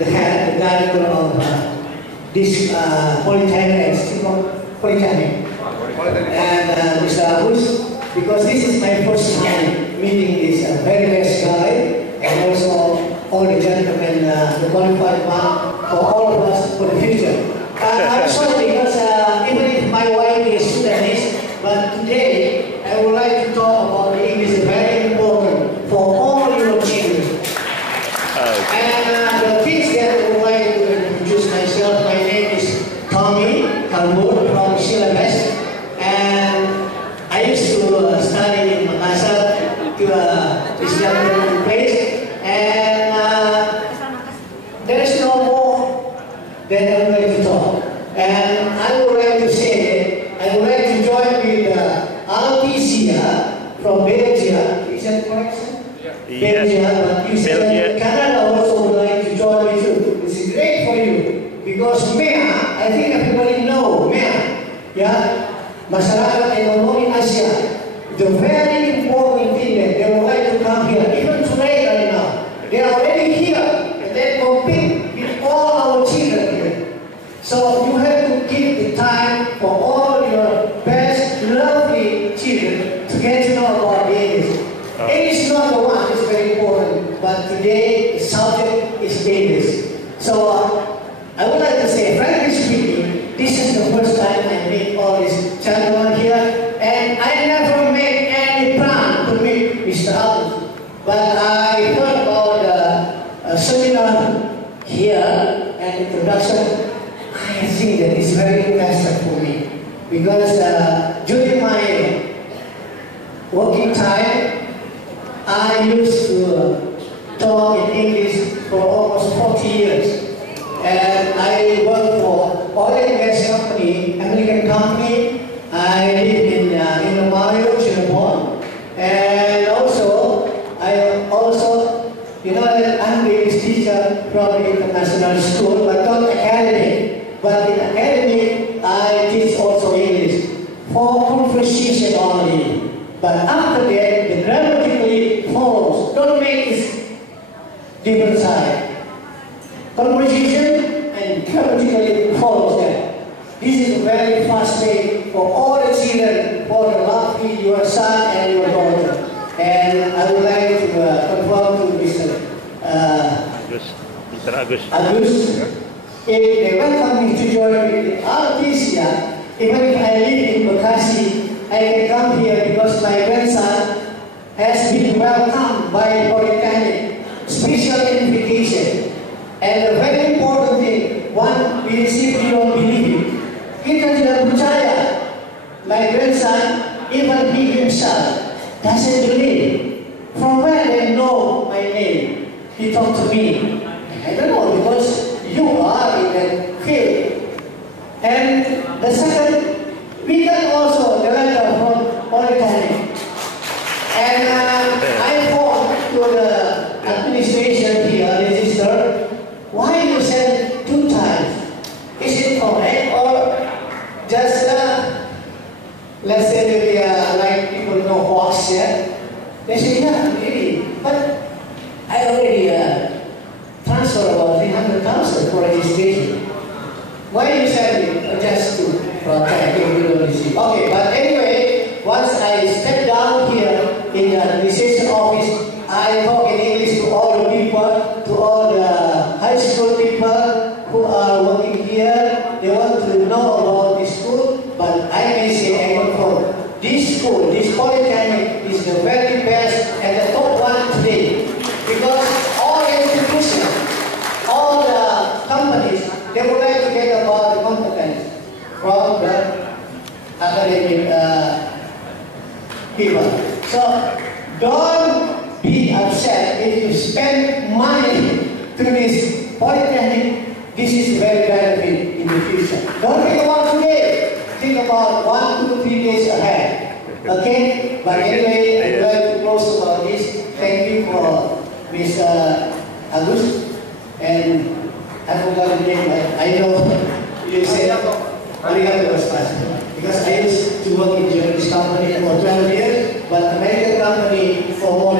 the head, the director of this Polytechnic, and Mr. Agus, because this is my first time meeting this very best guy, and also all the gentlemen, the qualified one, for all of us for the future. I'm sorry because even if my wife is Sudanese, but today I would like to talk about the English is very important for all your children. And the things that I would like to introduce myself, my name is Tommy Kalmur from Syllabus, and I used to study in Makassar to Islamic place, and there is no more that I'm going to talk. And I would like to say that I would like to join with Althesia from Belgium. Is that correct, sir? Belgium, but you said Canada also would like to join with you. This is great for you because MEA, I think everybody know MEA, yeah, Masyarakat Ekonomi Asia, the very important thing that they would like to come here, even today right now. They are already here and they compete with all our children here. So you have to give the time for all your best, lovely children to get to know about English. English is not the one, it's very important, but today the subject is English. So I would like to say, frankly speaking, this is the first time I meet all these gentlemen here, and I never made any plan to meet Mr. Altus. But I heard about a seminar here and introduction. I think that it's very interesting for me because during my working time, I used to talk in English for almost 40 years. And I worked for oil and gas company, American company. I live in Mario, Singapore. And also, you know that I'm the English teacher from the international school, but not academic. But in academic, I teach also English for conversation only. But after that, the grammatically follows. Don't make it different side. Conversation and grammatically follows that. This is a very fast way for all the children, for the lovely your son and your daughter. And I would like to confirm to Mr. Agus. If they welcome me to join with Althesia, even if I live in Bekasi, I can come here because my grandson has been welcomed by Polytechnic, special invitation. And a very important thing, one we receive, you don't believe it. Kita tidak percaya. My grandson, even he himself, doesn't believe. From where they know my name? He talked to me. I don't know, because you are in that field. And the second, we got also the letter from Polytechnic. And I phoned to the administration here, register. Why you send 2 times? Is it correct or just, let's say maybe like people know Hawks, yeah? They say, yeah, really. But I already transferred about 300,000 for registration. Why you send it just to protect people? Okay, but anyway, once I step down here in the administration office, I talk in English to all the people, to all the high school people who are working here. They want to know about this school, but I may say I confirm. This school, this Polytechnic, is the very best and the top one today. Because all the institutions, all the companies, they would like to get about the competence from the academic people. So don't be upset if you spend money to this Polytechnic. This is very benefit in the future. Don't think about today. Think about 1, 2, 3 days ahead. Okay? But anyway, I would like to close about this. Thank you for Mr. Agus. And I forgot the name, but I know you said Arigato Gozaimasu. Because I used to work in Japanese company for 12 years, but American company for more